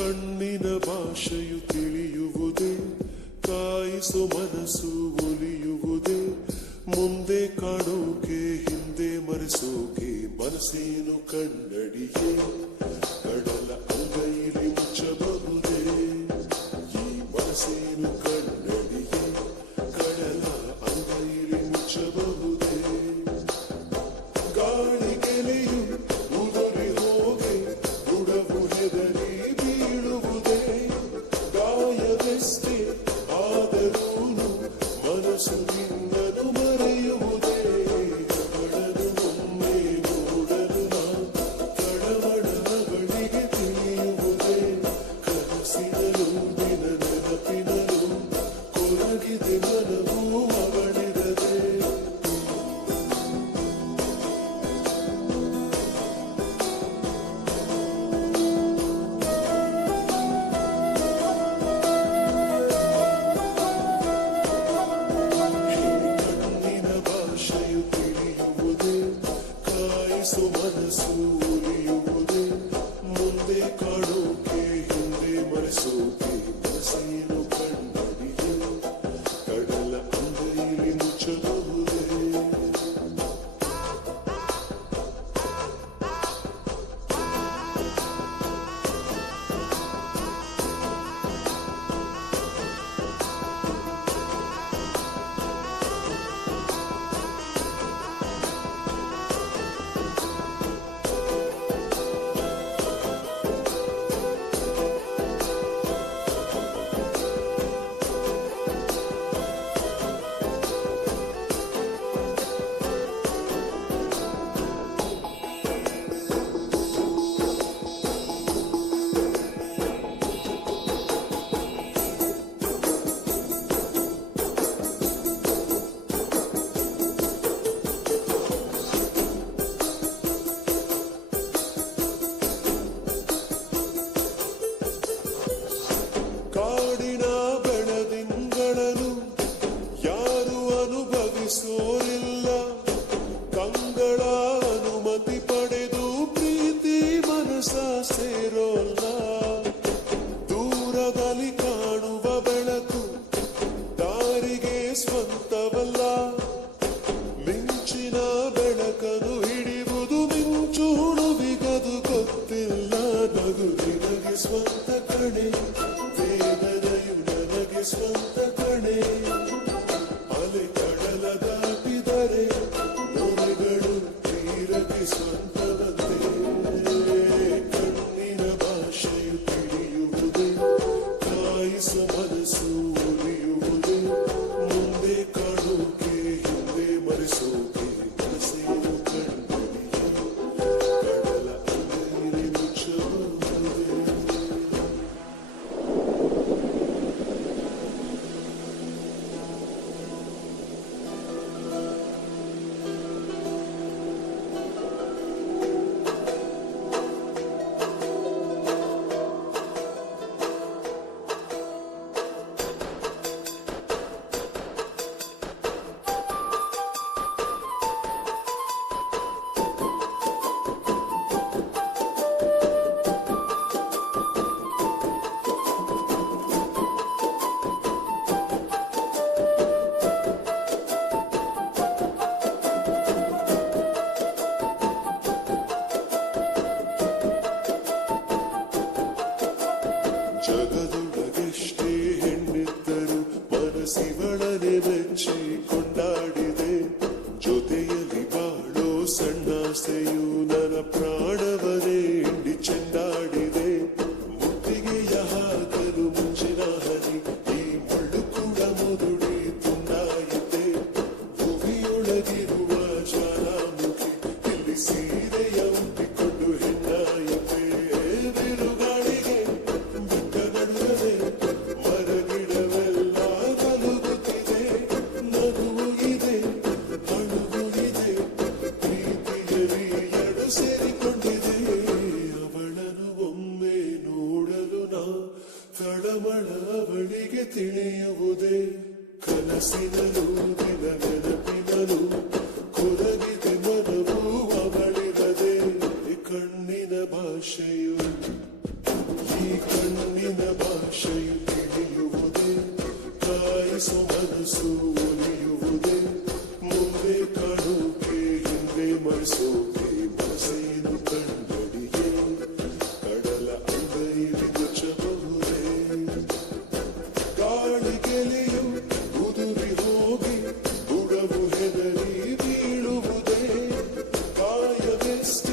ಕಣ್ಣಿನ ಭಾಷೆಯು ತಿಳಿಯುವುದೇ, ಕಾಯಿಸೋ ಮನಸ್ಸು ಒಲಿಯುವುದೇ, ಮುಂದೆ ಕಾಣೋಕೆ ಹಿಂದೆ ಮರೆಸೋಕೆ ಮನಸ್ಸೇನು ಕನ್ನಡಿಯೇ, ಕಡಲ ಅಂಗೈಲಿ ಮುಚ್ಚಬಹುದೇ ಈ ಮನಸ್ಸೇನು ಕನ್ನಡಿಯೇ, ಕಡಲ ಅಂಗೈಲಿ ಮುಚ್ಚಬಹುದೇ. ಗಾಳಿ ಗೆಲೆಯು ಉದುರಿ ಹೋಗೆ ಬುಡವು ಹೆದರಿ ಬೀಳುವುದೇ, ಗಾಯವೆಷ್ಟೇ ಆದರೂನು ಮನಸ್ಸು ನಿನ್ನನು ಮರೆಯುವುದೇ. ಅವಳನ್ನು ಒಮ್ಮೆ ನೋಡಲು ನಾ ಕಳವಳಗಳಿಗೆ ತಿಳಿಯುವುದೇ, ಕನಸಿನಲು ದಿನ ನೆನಪಿನಲು ಕೊರಗಿದೆ ಮನವು ಅವಳಿರದೆ. ಕಾಯಿಸು ಮನಸ್ಸು ಉಳಿಯುವುದೇ, ಮುಂದೆ ಕಾಣೋಕೆ ಹಿಂದೆ ಮರೆಸೋಕೆ ಮನಸ್ಸೇನು ಕನ್ನಡಿಯೇ, ಕಡಲ ಅಂಗೈಲಿ ಮುಚ್ಚಬಹುದೇ. ಕಾಡಿನ ಬೆಳದಿಂಗಳನ್ನು ಯಾರು ಅನುಭವಿಸೋರಿಲ್ಲ, ಕಂಗಳ ಅನುಮತಿ ಪಡೆದು ಪ್ರೀತಿ ಮನಸ ಸೇರೋಲ್ಲ. ದೂರದಲ್ಲಿ ಕಾಣುವ ಬೆಳಕು ದಾರಿಗೆ ಸ್ವಂತವಲ್ಲ, ಮಿಂಚಿನ ಬೆಳಕನ್ನು ಹಿಡಿಯುವುದು ಮಿಂಚು ಹುಡುವಿಗದು ಗೊತ್ತಿಲ್ಲ. ನಗು ನಿನಗೆ ಸ್ವಂತ ಕಣೆ, ವೇದನೆಯು ನನಗೆ ಸ್ವಂತ ಕಣೆ, ಅಲೆ ಕಡಲ ದಾಟಿದರೆ ನೊರೆಗಳು ತೀರಕ್ಕೆ ಸ್ವಂತವಂತೆ. ಕಣ್ಣಿನ ಭಾಷೆಯು ತಿಳಿಯುವುದೇ, ಕಾಯಿಸು ಮನಸ್ಸು ಒಲಿಯುವುದೇ, ಮುಂದೆ ಕಾಣೋಕೆ ಹಿಂದೆ ಮರೆಸೋಕೆ ಮನಸ್ಸೇನು ಕನ್ನಡಿಯೇ, ಕಡಲ ಅಂಗೈಲಿ ಮುಚ್ಚಬಹುದೇ. ಜಗದೊಳಗೆಷ್ಟೇ ಹೆಣ್ಣಿದ್ದರು ಮನಸ್ಸಿವಳನೆ ಮೆಚ್ಚಿ ಕೊಂಡಾಡಿದೆ, ಜೊತೆಯಲ್ಲಿ ಬಾಳೋ ಸಣ್ಣಾಸೆಯು ನನ್ನ ಪ್ರಾಣವನೇ ಹಿಂಡಿ ಚೆಂಡಾಡಿದೆ. ಮುತ್ತಿಗೆಯ ಹಾಕಲು ಮುಂಚಿನ ಹನಿ ಈ ಮುಳ್ಳು ಕೂಡ ಮುದುಡಿ ತುಂಡಾಯಿತೆ, ಭೂಮಿಯೊಳಗಿರುವ ಜ್ವಾಲಾಮುಖಿ ಇಲ್ಲಿ ಸೀರೆಯ ಉಟ್ಟಿಕೊಂಡು ಹೆಣ್ಣಾಯಿತೆ. ಬಿರುಗಾಳಿಗೆ ಮರಗಿಡವೆಲ್ಲ ಕಲುಗುತ್ತಿದೆ, ನಗುವಿದೆ ಅಳುವಿದೆ, ಪ್ರೀತಿಯಲ್ಲಿ ಎರಡು ಸೇರಿಕೊಂಡಿದೆ. ಅವಳನ್ನು ಒಮ್ಮೆ ನೋಡಲು ನಾ ತಳಮಳ ಅವಳಿಗೆ ತಿಳಿಯುವುದೇ, ಕನಸಿನಲು ದಿನ ನೆನಪಿನಲು ಕೊರಗಿದೆ ಮನವು ಅವಳಿರದೆ. ಕಣ್ಣಿನ ಭಾಷೆಯು ಈ ಕಣ್ಣ ಹೋಗಿ ಮನಸ್ಸೇನು ಕಂಡಡಿಗೆ ಕಡಲ ಅಂಗೈಲಿ ಮುಚ್ಚಬಹುದೇ ಗಾಳಿಗೆಲೆಯು ಉದುರಿ ಹೋಗಿ ಬುಡವು ಹೆದರಿ ಬೀಳುವುದೇ ಕಾಯವೆಷ್ಟು